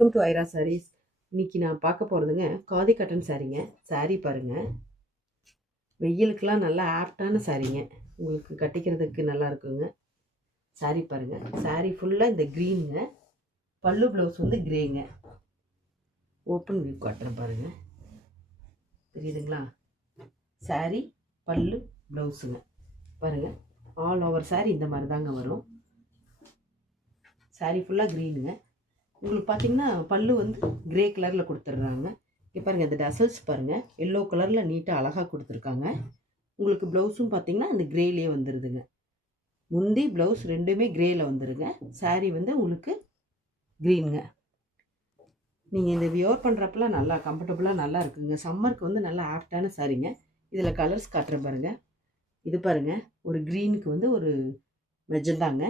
Welcome to Airaa saris. இன்னைக்கு நான் பார்க்க போகிறதுங்க காதி காட்டன் சாரீங்க. சாரீ பாருங்கள், வெயிலுக்கெல்லாம் நல்லா ஆப்டான சாரீங்க. உங்களுக்கு கட்டிக்கிறதுக்கு நல்லா இருக்குங்க. சாரீ பாருங்கள், சாரீ ஃபுல்லாக இந்த க்ரீனுங்க. பல்லு ப்ளவுஸ் வந்து கிரேங்க. ஓப்பன் வியூ காட்டுறேன் பாருங்கள், தெரியுதுங்களா? சாரீ பல்லு ப்ளவுஸுங்க பாருங்கள். ஆல் ஓவர் சாரீ இந்த மாதிரி தாங்க வரும். சாரீ ஃபுல்லாக க்ரீனுங்க. உங்களுக்கு பார்த்தீங்கன்னா பல்லு வந்து கிரே கலரில் கொடுத்துட்றாங்க. இங்கே பாருங்கள், இந்த டசல்ஸ் பாருங்கள், எல்லோ கலரில் நீட்டாக அழகாக கொடுத்துருக்காங்க. உங்களுக்கு ப்ளவுஸும் பார்த்தீங்கன்னா அந்த க்ரேலேயே வந்துடுதுங்க. முந்தி ப்ளவுஸ் ரெண்டுமே க்ரேயில் வந்துடுங்க. சாரீ வந்து உங்களுக்கு க்ரீனுங்க. நீங்கள் இந்த வியர் பண்ணுறப்பெல்லாம் நல்லா கம்ஃபர்டபுளாக நல்லா இருக்குங்க. சம்மருக்கு வந்து நல்லா ஆப்டான சாரீங்க. இதில் கலர்ஸ் காட்டுறேன் பாருங்கள். இது பாருங்கள், ஒரு க்ரீனுக்கு வந்து ஒரு மெஜந்தாங்க.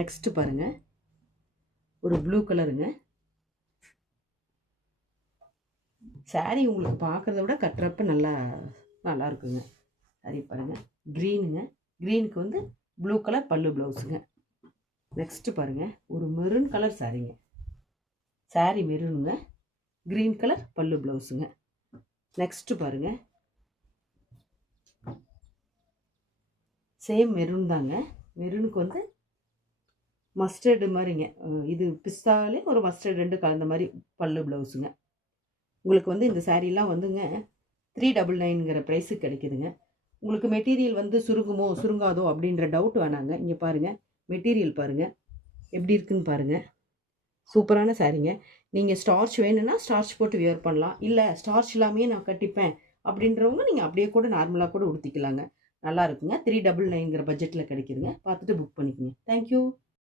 நெக்ஸ்ட்டு பாருங்கள், ஒரு ப்ளூ கலருங்க. சாரீ உங்களுக்கு பார்க்குறத விட கட்டுறப்ப நல்லா இருக்குங்க. சாரீ பாருங்கள், க்ரீனுங்க. க்ரீனுக்கு வந்து ப்ளூ கலர் பல்லு ப்ளவுஸுங்க. நெக்ஸ்ட்டு பாருங்கள், ஒரு மெரூன் கலர் சாரீங்க. சாரீ மெரூனுங்க, க்ரீன் கலர் பல்லு ப்ளவுஸுங்க. நெக்ஸ்ட்டு பாருங்கள், சேம் மெரூன் தாங்க. மெரூனுக்கு வந்து மஸ்டர்டு மாதிரிங்க. இது பிஸ்தாலே ஒரு மஸ்டர்ட் ரெண்டு கலந்த மாதிரி பல்லு ப்ளவுஸுங்க. உங்களுக்கு வந்து இந்த சாரீலாம் வந்துங்க 399ங்கிற ப்ரைஸுக்கு கிடைக்குதுங்க. உங்களுக்கு மெட்டீரியல் வந்து சுருங்குமோ சுருங்காதோ அப்படின்ற டவுட் வேணாங்க. இங்கே பாருங்கள், மெட்டீரியல் பாருங்கள் எப்படி இருக்குன்னு பாருங்கள். சூப்பரான சாரீங்க. நீங்கள் ஸ்டார்ச் வேணும்னா ஸ்டார்ச் போட்டு வியர் பண்ணலாம். இல்லை ஸ்டார்ச் இல்லாமையே நான் கட்டிப்பேன் அப்படின்றவங்க நீங்கள் அப்படியே கூட நார்மலாக கூட உடுத்திக்கலாங்க. நல்லா இருக்குங்க. 399ங்கிற பட்ஜெட்டில் கிடைக்குதுங்க. பார்த்துட்டு புக் பண்ணிக்கோங்க. தேங்க்யூ.